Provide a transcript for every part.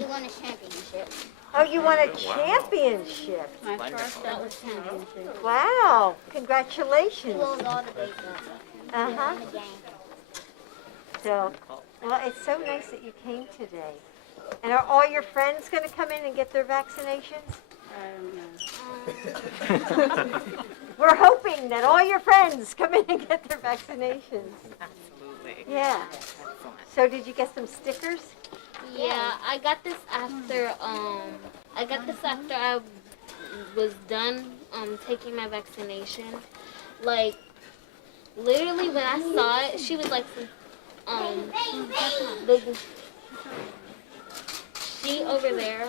You won a championship. Oh, you won a championship. My first ever championship. Wow. Congratulations. Close all the bases. Uh-huh. The game. So, well, it's so nice that you came today. And are all your friends going to come in and get their vaccinations? We're hoping that all your friends come in and get their vaccinations. Absolutely. Yeah. So did you get some stickers? Yeah, I got this after I was done taking my vaccination. Like literally when I saw it, she was like she over there,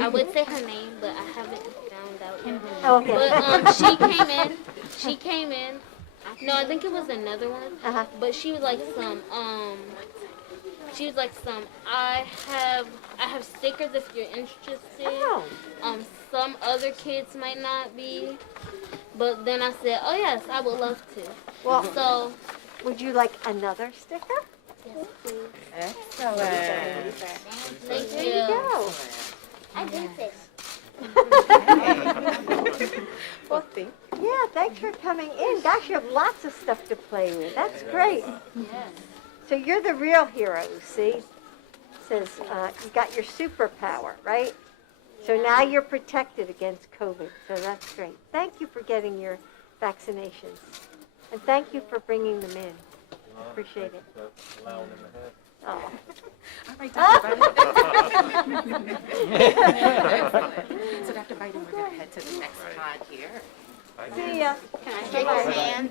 I would say her name, but I haven't found out yet. Okay. But she came in. No, I think it was another one. Uh-huh. But she was like I have stickers if you're interested. Oh. Some other kids might not be. But then I said, oh yes, I would love to. Well, So would you like another sticker? yes, please. Excellent. Thank There you. you go. I did this. Well, thank Yeah, thanks for coming in. Gosh, you have lots of stuff to play with. That's great. Yes. So you're the real hero, see? It says you got your superpower, right? So now you're protected against COVID. So that's great. Thank you for getting your vaccinations. And thank you for bringing them in. Appreciate it. Oh. All right, Dr. Biden. So, Dr. Biden, we're going to head to the next pod here. See ya. Can I shake your hand?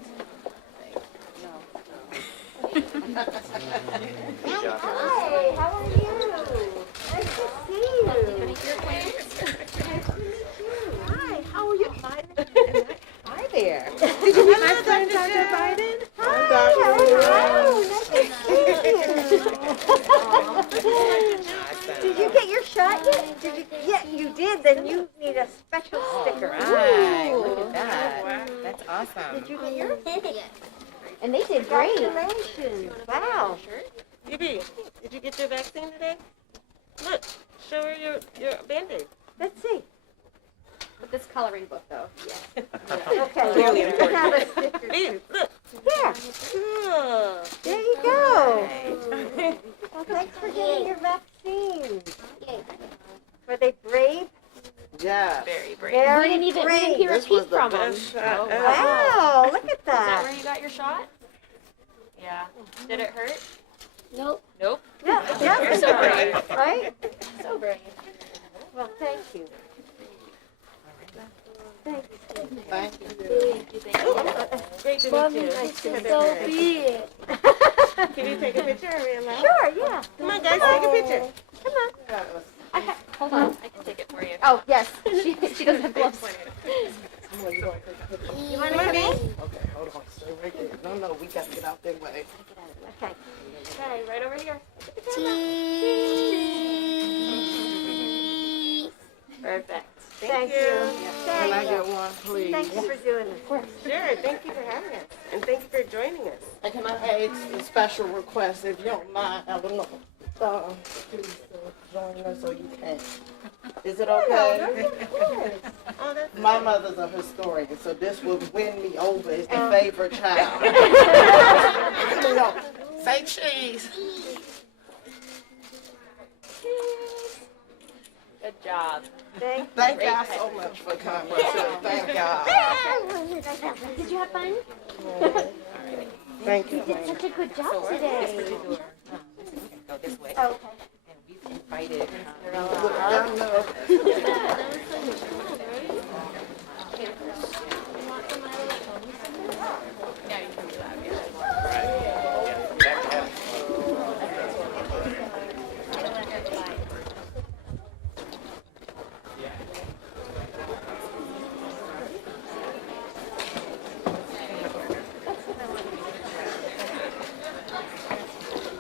Hi, how are you? Nice to see you. Nice to meet you. Hi, how are you? Hi there. Did you meet my friend, Dr. Biden? Hi, how are you? Nice to see you. Did you get your shot yet? Did you? Yeah, you did. Then you need a special sticker. Right, look at that. That's awesome. Did you get yours? Yes. And they did great. Congratulations. Wow. Bibi, did you get your vaccine today? Look, show her your Band-Aid. Let's see. With this coloring book, though. Okay. Really You important. have a sticker. Bibi, look. There. Good. There you go. Well, thanks for getting your vaccines. Were they brave? Yeah. Very brave. Very We didn't brave. hear a This was peep the from him. best shot ever. Wow, look at Is that that. where you got your shot? Yeah. Did it hurt? Nope. Nope. Yeah, it does. You're so brave. Right? So brave. Well, thank you. Thanks. Thank you. Great to meet you. Nice to meet So you. be it. Can you take a picture? Are we allowed? Sure, yeah. Come on, guys, take a picture. Come on. Hold on. I can take it for you. Oh, yes. She doesn't have gloves. You want to come in? Okay, hold on. Stay right there. No, we got to get out that way. Okay. Okay, right over here. Perfect. Thank you. Can I Thank get you. one, please? Thank you for doing this. Sure. Thank you for having us. And thank you for joining us. And can I ask a special request, if you don't mind, Eleanor, please join us so you can. Is it okay? Oh, that's My mother's a historian, so this would win me over as the favorite child. Come on, say cheese. Good job. Thank y'all so much for coming. Thank y'all. Did you have fun? Thank you. You did such a good job today. Go this way. Okay. And we've invited Look, y'all know.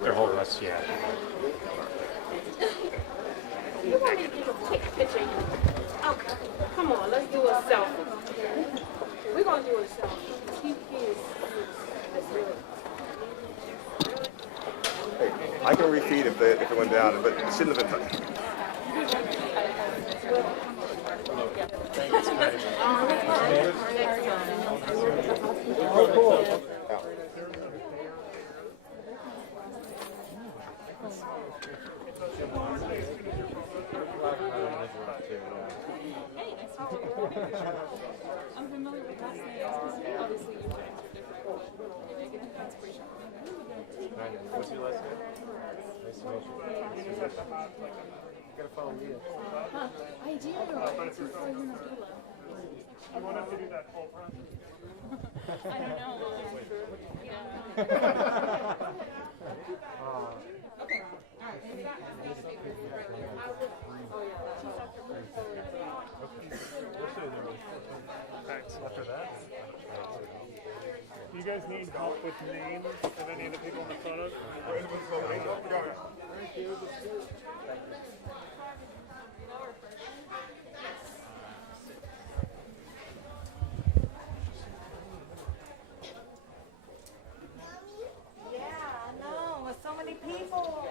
They're holding us, yeah. You wanted to take a picture. Okay. Come on, let's do a selfie. We're going to do a selfie. He is. That's really. I can refeed if it went down, but it shouldn't have been touched. I'm familiar with last names because obviously you guys are different. That's pretty sure. What's your last name? Nice to meet you. You gotta follow me. I do. You want us to do that full process? I don't know. Okay. All right. We've got Thanks. After that? Do you guys need help with names of any of the people in the photos? Yeah, I know, with so many people.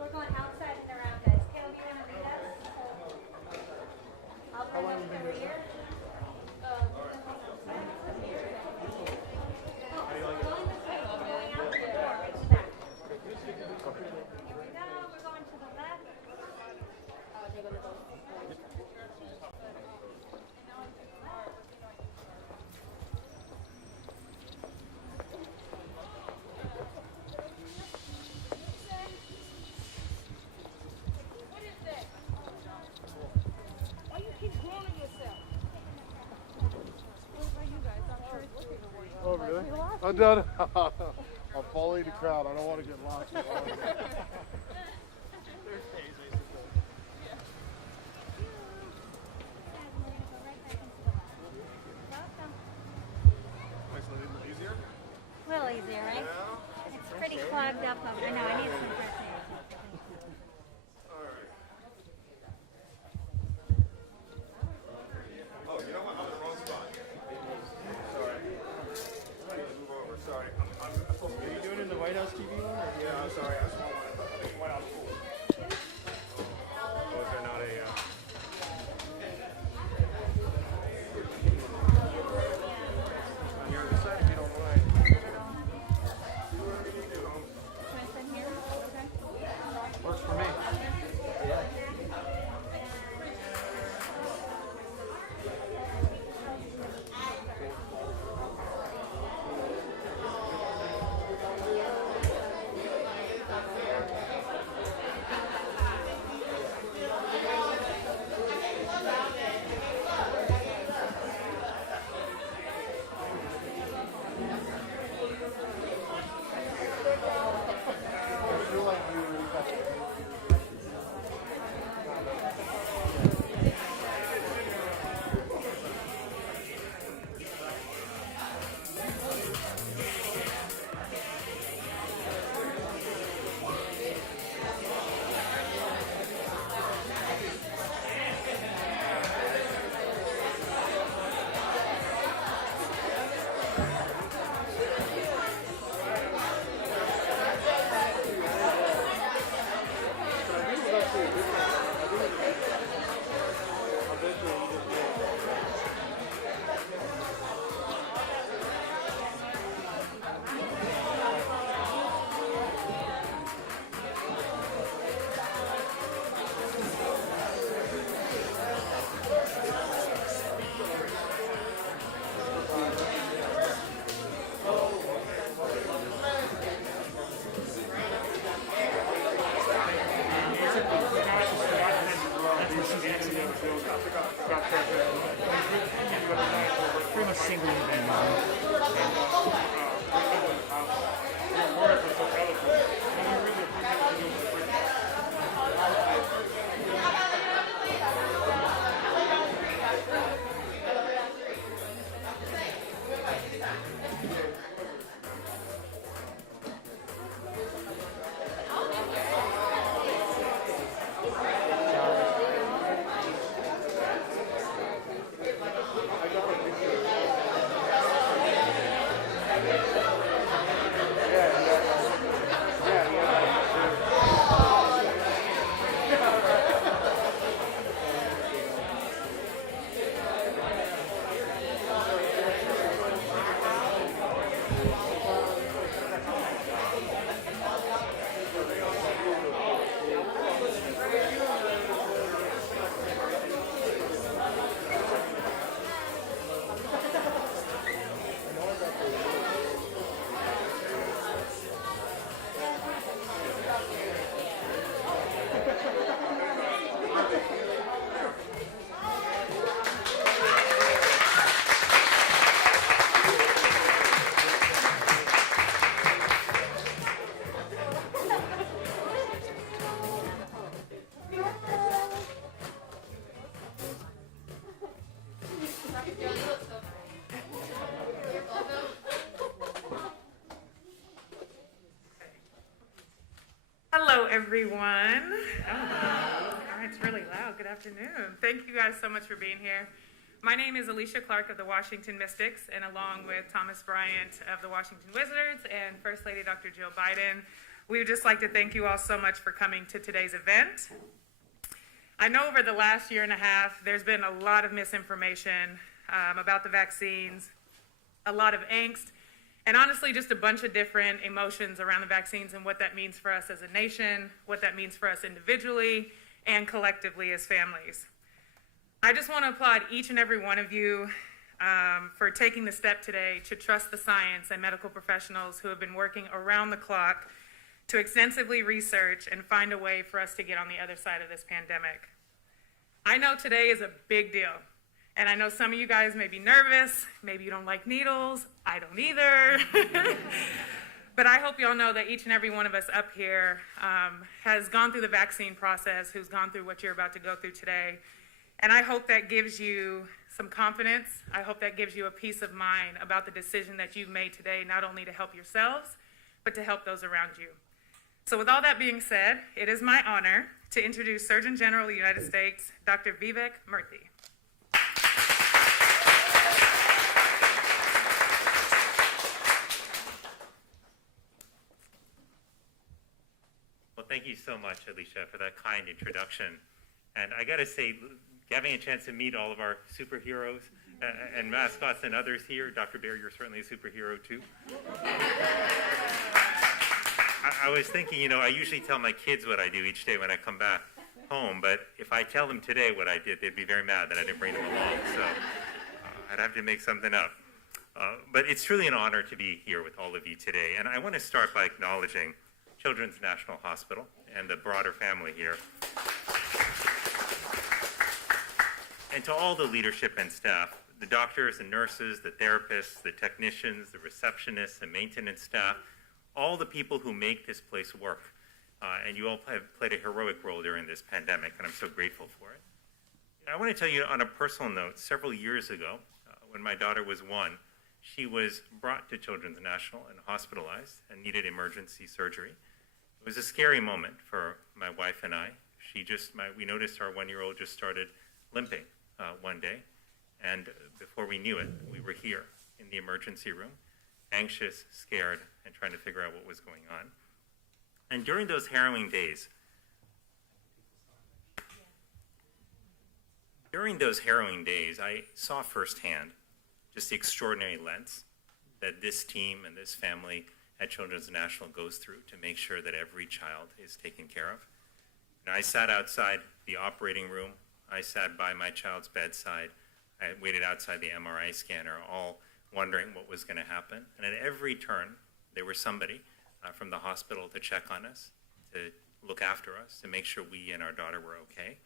We're going outside and around, guys. Caleb, you want to read us? I'll bring up the rear. Going this way. Going out the door. Right to the back. Here we go. We're going to the left. Oh, really? I'm done. I'm following the crowd. I don't want to get lost. Well, easier, right? It's pretty clogged up over there. No, I need some fresh air. Oh, you know what? I'm in the wrong spot. Sorry. I need to move over. Sorry. I'm supposed to be. Are you doing it in the White House TV one? Or Yeah, I'm sorry. I just want one. I think White House pool. oh, is there not a... on your other side, if you don't mind. Works for me. Pretty much single event. Hello, everyone. Oh, it's really loud. Good afternoon. Thank you guys so much for being here. My name is Alysha Clark of the Washington Mystics, and along with Thomas Bryant of the Washington Wizards and First Lady Dr. Jill Biden, we would just like to thank you all so much for coming to today's event. I know over the last year and a half, there's been a lot of misinformation about the vaccines, a lot of angst, and honestly, just a bunch of different emotions around the vaccines and what that means for us as a nation, what that means for us individually, and collectively as families. I just want to applaud each and every one of you for taking the step today to trust the science and medical professionals who have been working around the clock to extensively research and find a way for us to get on the other side of this pandemic. I know today is a big deal, and I know some of you guys may be nervous, maybe you don't like needles, I don't either. But I hope you all know that each and every one of us up here has gone through the vaccine process, who's gone through what you're about to go through today. And I hope that gives you some confidence. I hope that gives you a peace of mind about the decision that you've made today, not only to help yourselves, but to help those around you. So with all that being said, it is my honor to introduce Surgeon General of the United States, Dr. Vivek Murthy. Well, thank you so much, Alysha, for that kind introduction. And I got to say, having a chance to meet all of our superheroes and mascots and others here, Dr. Bear, you're certainly a superhero too. I was thinking, I usually tell my kids what I do each day when I come back home, but if I tell them today what I did, they'd be very mad that I didn't bring them along, so I'd have to make something up. But it's truly an honor to be here with all of you today, and I want to start by acknowledging Children's National Hospital and the broader family here. And to all the leadership and staff, the doctors and nurses, the therapists, the technicians, the receptionists, the maintenance staff, all the people who make this place work. And you all have played a heroic role during this pandemic, and I'm so grateful for it. I want to tell you on a personal note, several years ago, when my daughter was 1, she was brought to Children's National and hospitalized and needed emergency surgery. It was a scary moment for my wife and I. We noticed our 1-year-old just started limping one day, and before we knew it, we were here in the emergency room, anxious, scared, and trying to figure out what was going on. And during those harrowing days, I saw firsthand just the extraordinary lengths that this team and this family at Children's National goes through to make sure that every child is taken care of. And I sat outside the operating room. I sat by my child's bedside. I waited outside the MRI scanner, all wondering what was going to happen. And at every turn, there was somebody from the hospital to check on us, to look after us, to make sure we and our daughter were okay.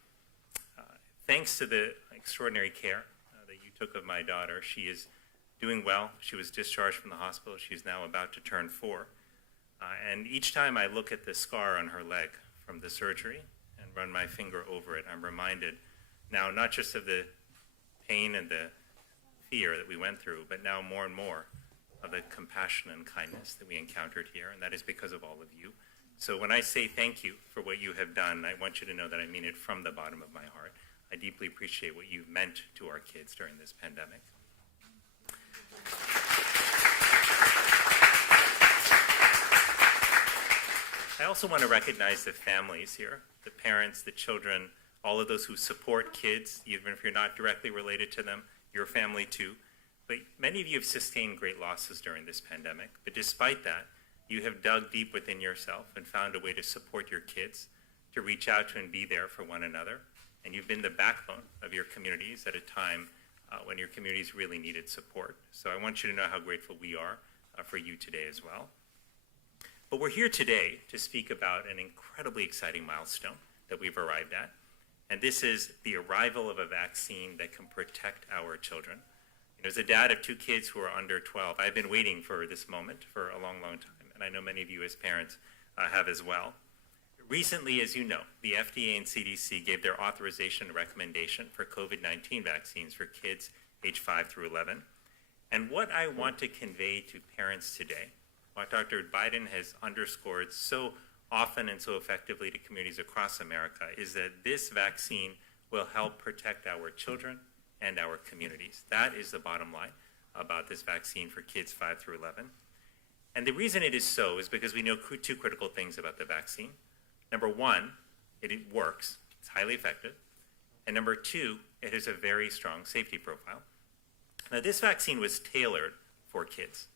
Thanks to the extraordinary care that you took of my daughter, she is doing well. She was discharged from the hospital. She's now about to turn 4. And each time I look at the scar on her leg from the surgery and run my finger over it, I'm reminded now not just of the pain and the fear that we went through, but now more and more of the compassion and kindness that we encountered here, and that is because of all of you. So when I say thank you for what you have done, I want you to know that I mean it from the bottom of my heart. I deeply appreciate what you've meant to our kids during this pandemic. I also want to recognize the families here, the parents, the children, all of those who support kids, even if you're not directly related to them, your family too. But many of you have sustained great losses during this pandemic. But despite that, you have dug deep within yourself and found a way to support your kids, to reach out to and be there for one another. And you've been the backbone of your communities at a time when your communities really needed support. So I want you to know how grateful we are for you today as well. But we're here today to speak about an incredibly exciting milestone that we've arrived at. And this is the arrival of a vaccine that can protect our children. As a dad of 2 kids who are under 12, I've been waiting for this moment for a long, long time. And I know many of you as parents have as well. Recently, as you know, the FDA and CDC gave their authorization recommendation for COVID-19 vaccines for kids age 5 through 11. And what I want to convey to parents today, what Dr. Biden has underscored so often and so effectively to communities across America, is that this vaccine will help protect our children and our communities. That is the bottom line about this vaccine for kids 5 through 11. And the reason it is so is because we know two critical things about the vaccine. Number one, it works, it's highly effective. And number two, it has a very strong safety profile. Now, this vaccine was tailored for kids.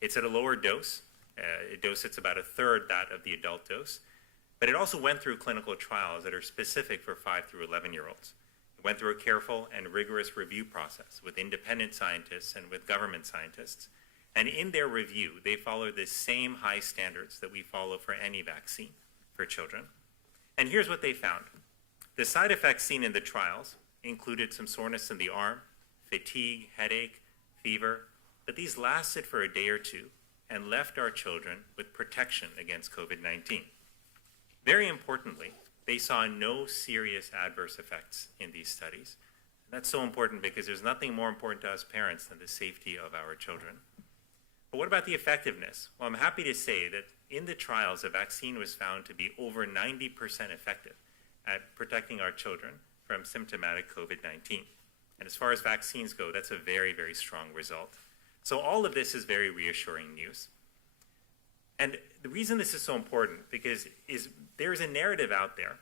It's at a lower dose, a dose that's about a third that of the adult dose, but it also went through clinical trials that are specific for 5 through 11-year-olds. It went through a careful and rigorous review process with independent scientists and with government scientists. And in their review, they follow the same high standards that we follow for any vaccine for children. And here's what they found. The side effects seen in the trials included some soreness in the arm, fatigue, headache, fever, but these lasted for a day or two and left our children with protection against COVID-19. Very importantly, they saw no serious adverse effects in these studies. And that's so important because there's nothing more important to us parents than the safety of our children. But what about the effectiveness? Well, I'm happy to say that in the trials, the vaccine was found to be over 90% effective at protecting our children from symptomatic COVID-19. And as far as vaccines go, that's a very, very strong result. So all of this is very reassuring news. And the reason this is so important because there's a narrative out there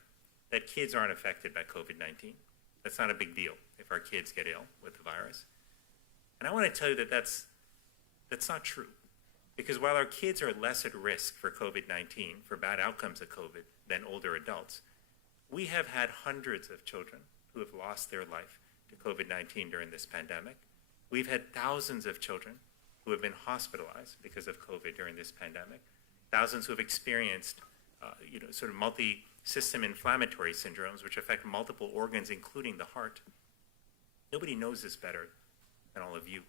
that kids aren't affected by COVID-19. That's not a big deal if our kids get ill with the virus. And I want to tell you that that's not true. Because while our kids are less at risk for COVID-19, for bad outcomes of COVID, than older adults, we have had hundreds of children who have lost their life to COVID-19 during this pandemic. We've had thousands of children who have been hospitalized because of COVID during this pandemic, thousands who have experienced sort of multi-system inflammatory syndromes which affect multiple organs, including the heart. Nobody knows this better than all of you.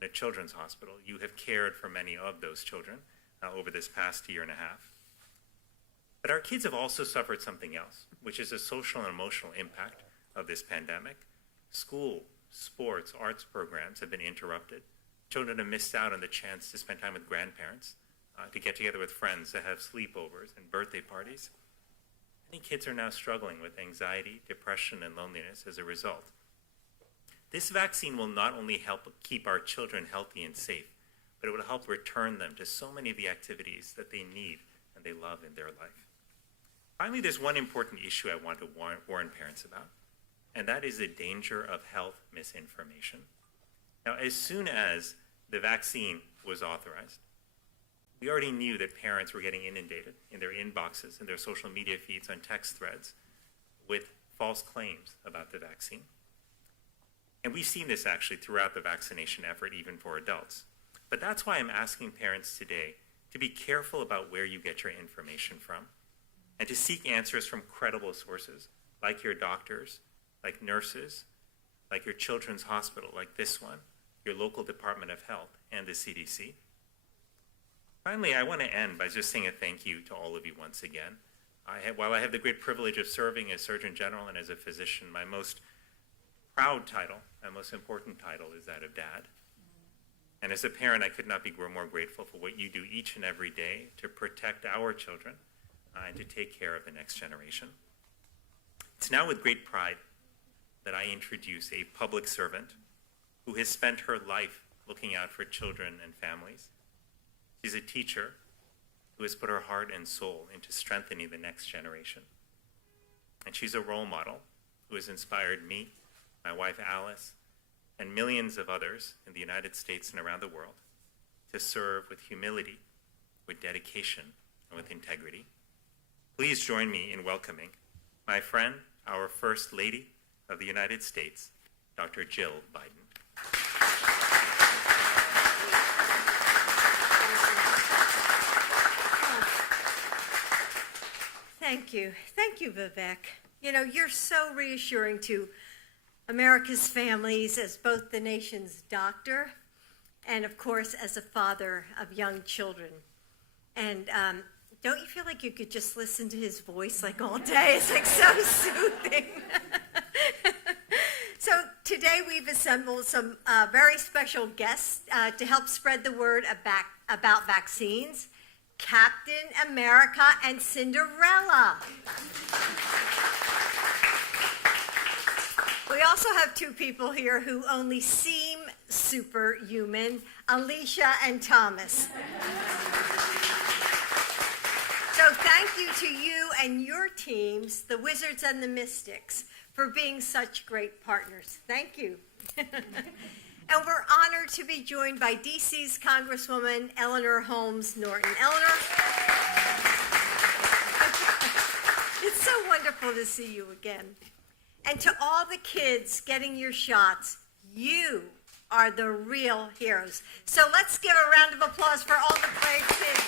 At a children's hospital, you have cared for many of those children over this past year and a half. But our kids have also suffered something else, which is the social and emotional impact of this pandemic. School, sports, arts programs have been interrupted. Children have missed out on the chance to spend time with grandparents, to get together with friends, to have sleepovers and birthday parties. Many kids are now struggling with anxiety, depression, and loneliness as a result. This vaccine will not only help keep our children healthy and safe, but it will help return them to so many of the activities that they need and they love in their life. Finally, there's one important issue I want to warn parents about, and that is the danger of health misinformation. Now, as soon as the vaccine was authorized, we already knew that parents were getting inundated in their inboxes and their social media feeds on text threads with false claims about the vaccine. And we've seen this actually throughout the vaccination effort, even for adults. But that's why I'm asking parents today to be careful about where you get your information from and to seek answers from credible sources, like your doctors, like nurses, like your children's hospital, like this one, your local Department of Health, and the CDC. Finally, I want to end by just saying a thank you to all of you once again. While I have the great privilege of serving as Surgeon General and as a physician, my most proud title, my most important title, is that of dad. And as a parent, I could not be more grateful for what you do each and every day to protect our children and to take care of the next generation. It's now with great pride that I introduce a public servant who has spent her life looking out for children and families. She's a teacher who has put her heart and soul into strengthening the next generation. And she's a role model who has inspired me, my wife Alice, and millions of others in the United States and around the world to serve with humility, with dedication, and with integrity. Please join me in welcoming my friend, our First Lady of the United States, Dr. Jill Biden. Thank you. Thank you, Vivek. You know, you're so reassuring to America's families as both the nation's doctor and, of course, as a father of young children. And don't you feel like you could just listen to his voice like all day? It's like so soothing. So today we've assembled some very special guests to help spread the word about vaccines. Captain America and Cinderella. We also have two people here who only seem superhuman, Alysha and Thomas. So thank you to you and your teams, the Wizards and the Mystics, for being such great partners. Thank you. And we're honored to be joined by DC's Congresswoman Eleanor Holmes Norton. Eleanor, it's so wonderful to see you again. And to all the kids getting your shots, you are the real heroes. So let's give a round of applause for all the brave kids.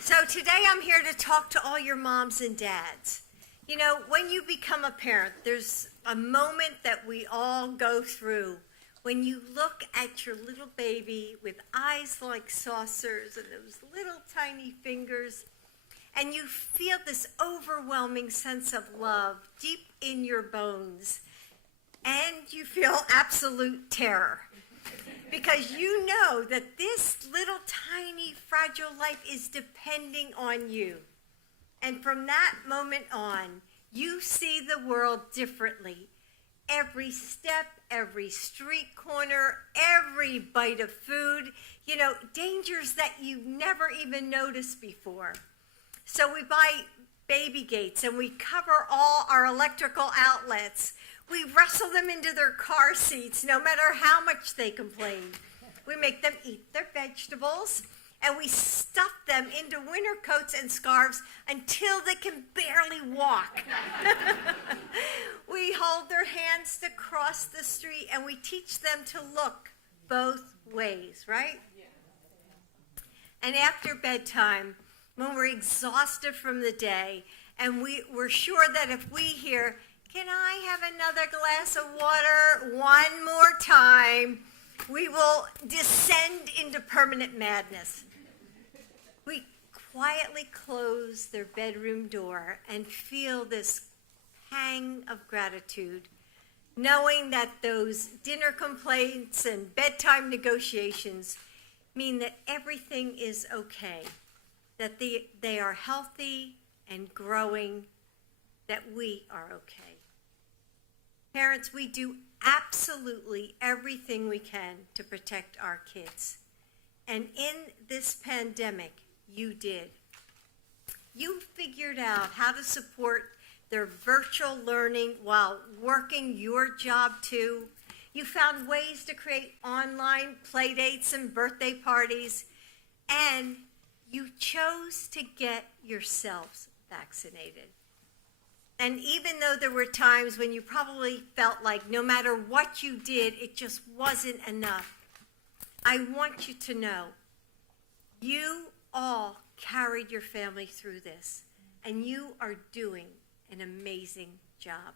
So today I'm here to talk to all your moms and dads. You know, when you become a parent, there's a moment that we all go through when you look at your little baby with eyes like saucers and those little tiny fingers, and you feel this overwhelming sense of love deep in your bones, and you feel absolute terror. Because you know that this little tiny fragile life is depending on you. And from that moment on, you see the world differently. Every step, every street corner, every bite of food, you know, dangers that you've never even noticed before. So we buy baby gates and we cover all our electrical outlets. We wrestle them into their car seats no matter how much they complain. We make them eat their vegetables, and we stuff them into winter coats and scarves until they can barely walk. We hold their hands to cross the street, and we teach them to look both ways, right? Yeah. And after bedtime, when we're exhausted from the day, and we're sure that if we hear, "Can I have another glass of water one more time?" we will descend into permanent madness. We quietly close their bedroom door and feel this pang of gratitude, knowing that those dinner complaints and bedtime negotiations mean that everything is okay, that they are healthy and growing, that we are okay. Parents, we do absolutely everything we can to protect our kids. And in this pandemic, you did. You figured out how to support their virtual learning while working your job too. You found ways to create online play dates and birthday parties, and you chose to get yourselves vaccinated. And even though there were times when you probably felt like no matter what you did, it just wasn't enough, I want you to know you all carried your family through this, and you are doing an amazing job.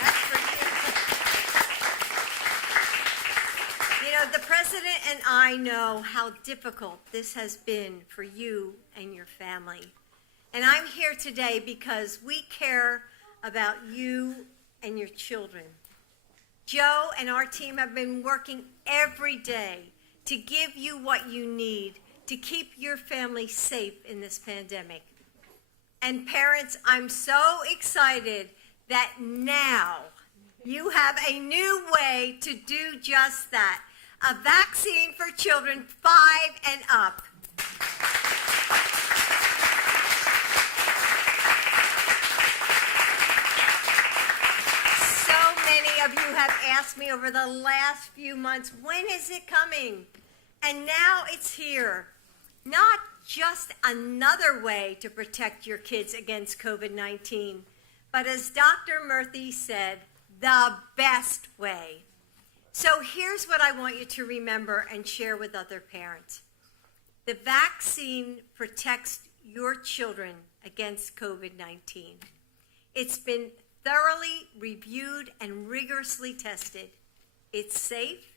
That's for you. You know, the president and I know how difficult this has been for you and your family. And I'm here today because we care about you and your children. Joe and our team have been working every day to give you what you need to keep your family safe in this pandemic. And parents, I'm so excited that now you have a new way to do just that. A vaccine for children 5 and up. Of you have asked me over the last few months, when is it coming? And now it's here. Not just another way to protect your kids against COVID-19, but as Dr. Murthy said, the best way. So here's what I want you to remember and share with other parents. The vaccine protects your children against COVID-19. It's been thoroughly reviewed and rigorously tested. It's safe,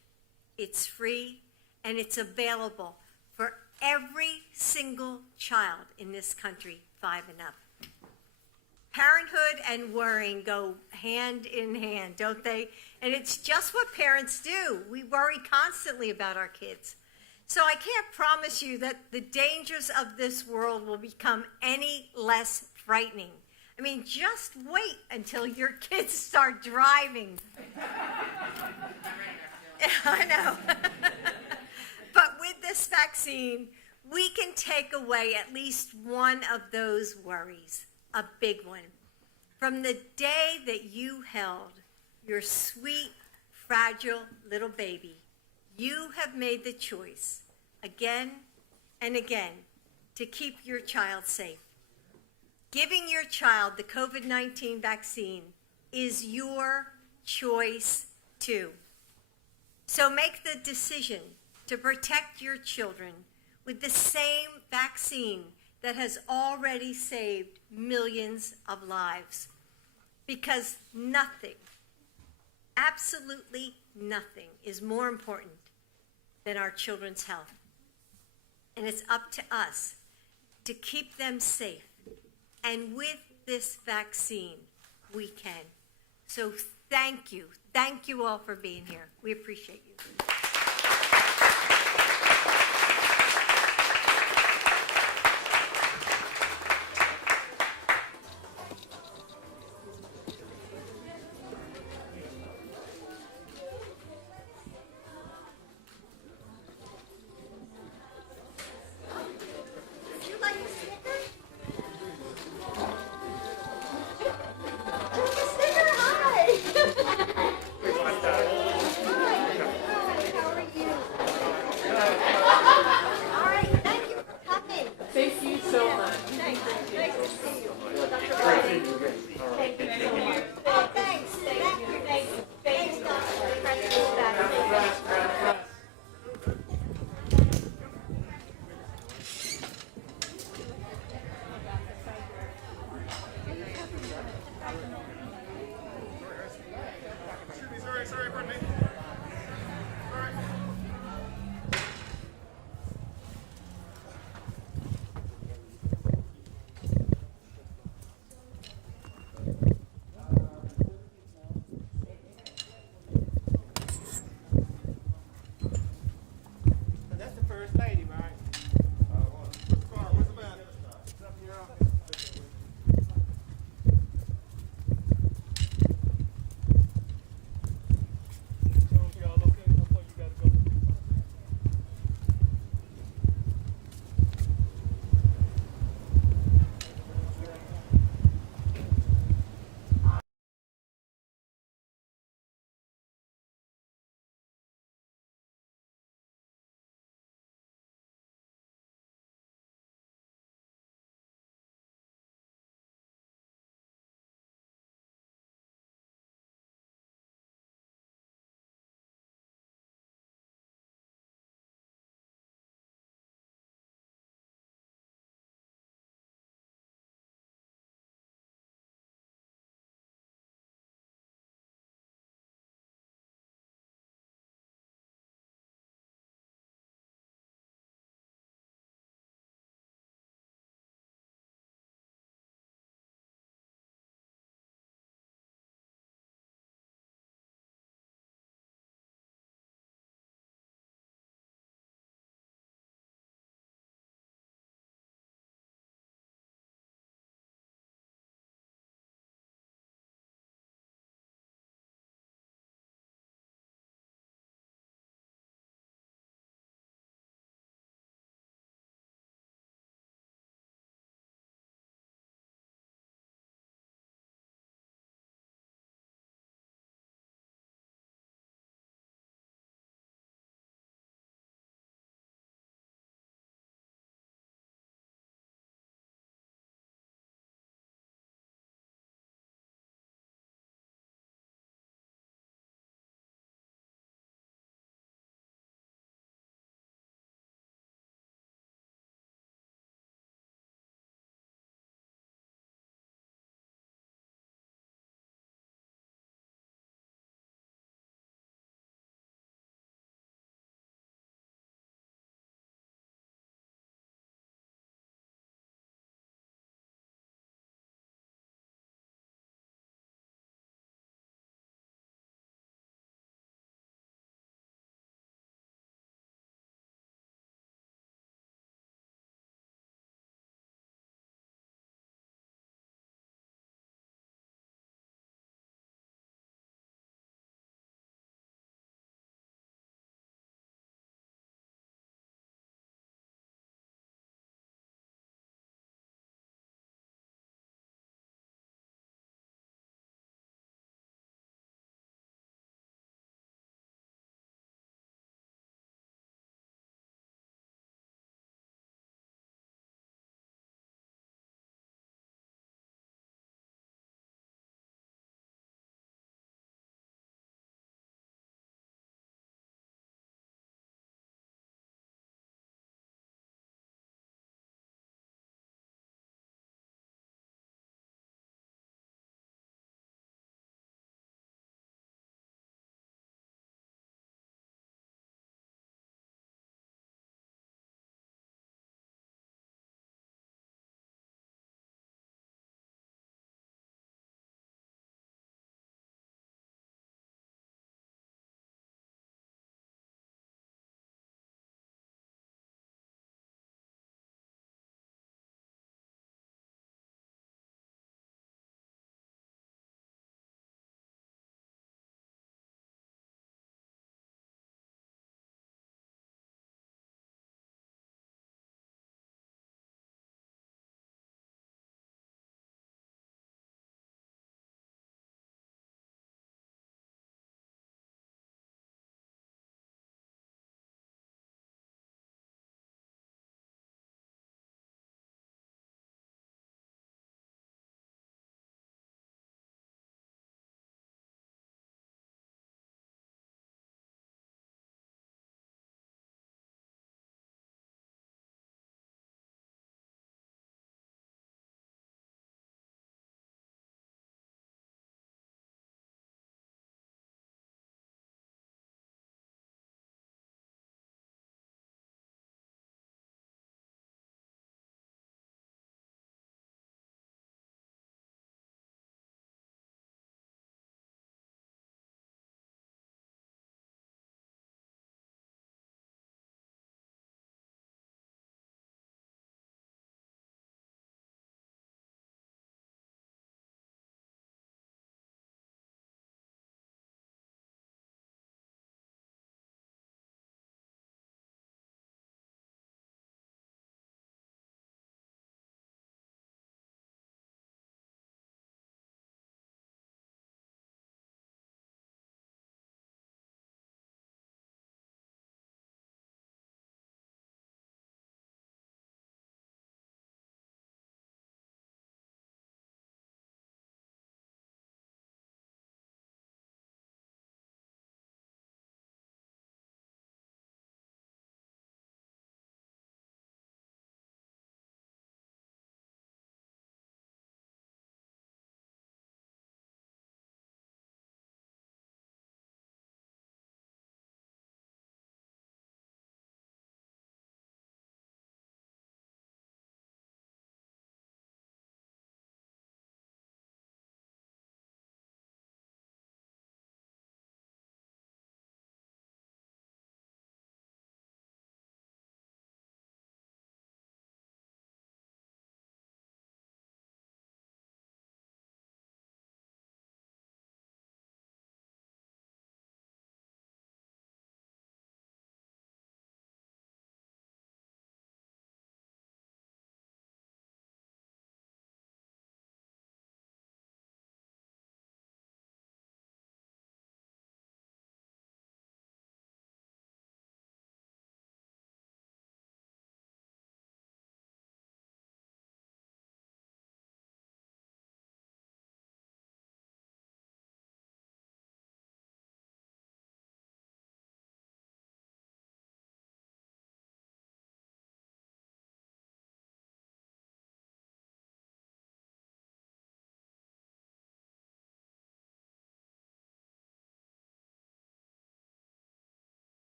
it's free, and it's available for every single child in this country 5 and up. Parenthood and worrying go hand in hand, don't they? And it's just what parents do. We worry constantly about our kids. So I can't promise you that the dangers of this world will become any less frightening. I mean, just wait until your kids start driving. I know. But with this vaccine, we can take away at least one of those worries, a big one. From the day that you held your sweet, fragile little baby, you have made the choice again and again to keep your child safe. Giving your child the COVID-19 vaccine is your choice too. So make the decision to protect your children with the same vaccine that has already saved millions of lives. Because nothing, absolutely nothing, is more important than our children's health. And it's up to us to keep them safe. And with this vaccine, we can. So thank you. Thank you all for being here. We appreciate you.